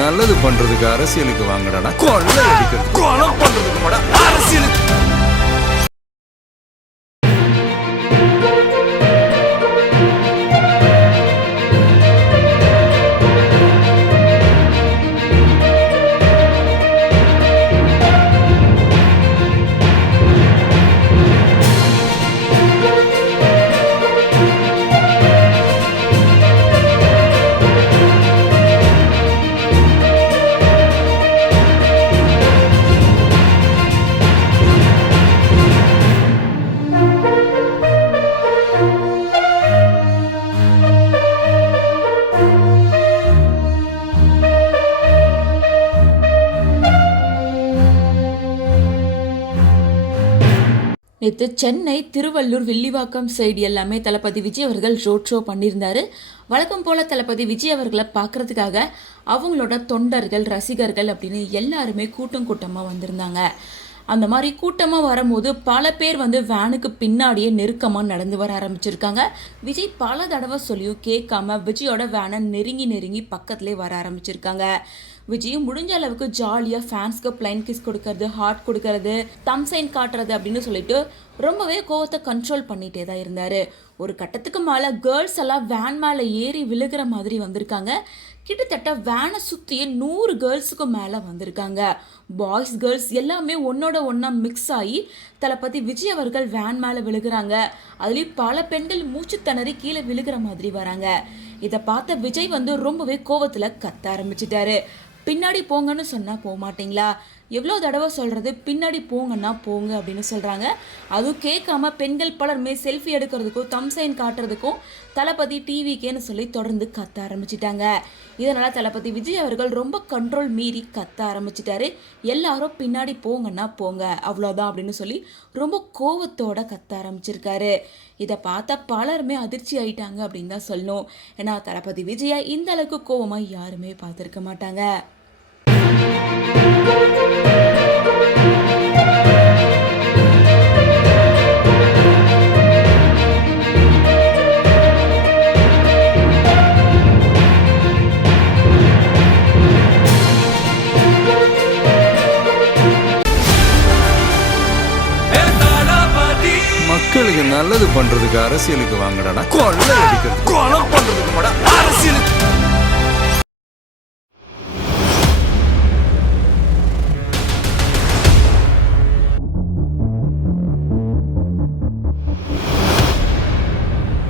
நல்லது பண்றதுக்கு அரசியலுக்கு வாங்கடா, கொள்ளை அடிக்கிறது கொலை பண்றதுக்கு மாடா அரசியலுக்கு. நேற்று சென்னை, திருவள்ளூர், வில்லிவாக்கம் சைடு எல்லாமே தளபதி விஜய் அவர்கள் ரோட் ஷோ பண்ணியிருந்தாரு. வழக்கம் போல தளபதி விஜய் அவர்களை பார்க்கறதுக்காக அவங்களோட தொண்டர்கள், ரசிகர்கள் அப்படின்னு எல்லாருமே கூட்டம் கூட்டமாக வந்திருந்தாங்க. அந்த மாதிரி கூட்டமாக வரும்போது பல பேர் வேனுக்கு பின்னாடியே நெருக்கமாக நடந்து வர ஆரம்பிச்சிருக்காங்க. விஜய் பல தடவை சொல்லியும் கேட்காம விஜயோட வேனை நெருங்கி பக்கத்துலேயே வர ஆரம்பிச்சிருக்காங்க. விஜயும் முடிஞ்ச அளவுக்கு ஜாலியாக ஃபேன்ஸ்க்கு பிளைன் கிஸ் கொடுக்கறது, ஹார்ட் கொடுக்கறது, தம் சைன் காட்டுறது அப்படின்னு சொல்லிட்டு ரொம்பவே கோவத்தை கண்ட்ரோல் பண்ணிகிட்டே தான் இருந்தார். ஒரு கட்டத்துக்கு மேலே கேர்ள்ஸ் எல்லாம் வேன் மேலே ஏறி விழுகிற மாதிரி வந்திருக்காங்க. கிட்டத்தட்ட வேனை சுற்றியே 100 கேர்ள்ஸுக்கு மேலே வந்திருக்காங்க. பாய்ஸ் கேர்ள்ஸ் எல்லாமே ஒன்றோட ஒன்றா மிக்ஸ் ஆகி தளபதி விஜய் அவர்கள் வேன் மேலே விழுகிறாங்க. அதுலேயும் பல பெண்கள் மூச்சு திணறி கீழே விழுகிற மாதிரி வராங்க. இதை பார்த்த விஜய் ரொம்பவே கோவத்தில் கத்த ஆரம்பிச்சிட்டாரு. பின்னாடி போங்கன்னு சொன்னால் போக மாட்டிங்களா? எவ்வளோ தடவை சொல்கிறது, பின்னாடி போங்கன்னா போங்க அப்படின்னு சொல்கிறாங்க. அதுவும் கேட்காம பெண்கள் பலருமே செல்ஃபி எடுக்கிறதுக்கும் தம் சைன் காட்டுறதுக்கும் தளபதி டிவிக்கேன்னு சொல்லி தொடர்ந்து கத்த ஆரம்பிச்சிட்டாங்க. இதனால் தளபதி விஜய் அவர்கள் ரொம்ப கண்ட்ரோல் மீறி கத்த ஆரம்பிச்சிட்டாரு. எல்லாரும் பின்னாடி போங்கன்னா போங்க, அவ்வளோதான் அப்படின்னு சொல்லி ரொம்ப கோவத்தோட கத்த ஆரம்பிச்சிருக்காரு. இதை பார்த்தா பலருமே அதிர்ச்சி ஆயிட்டாங்க அப்படின்னு தான் சொல்லணும். ஏன்னா தளபதி விஜயை இந்த அளவுக்கு கோவமாக யாருமே பார்த்துருக்க மாட்டாங்க. மக்களுக்கு நல்லது பண்றதுக்கு அரசியலுக்கு வாங்கடா, கொள்ளை அடிக்கிறது கொலை பண்றதுக்கு மாடா அரசியலுக்கு.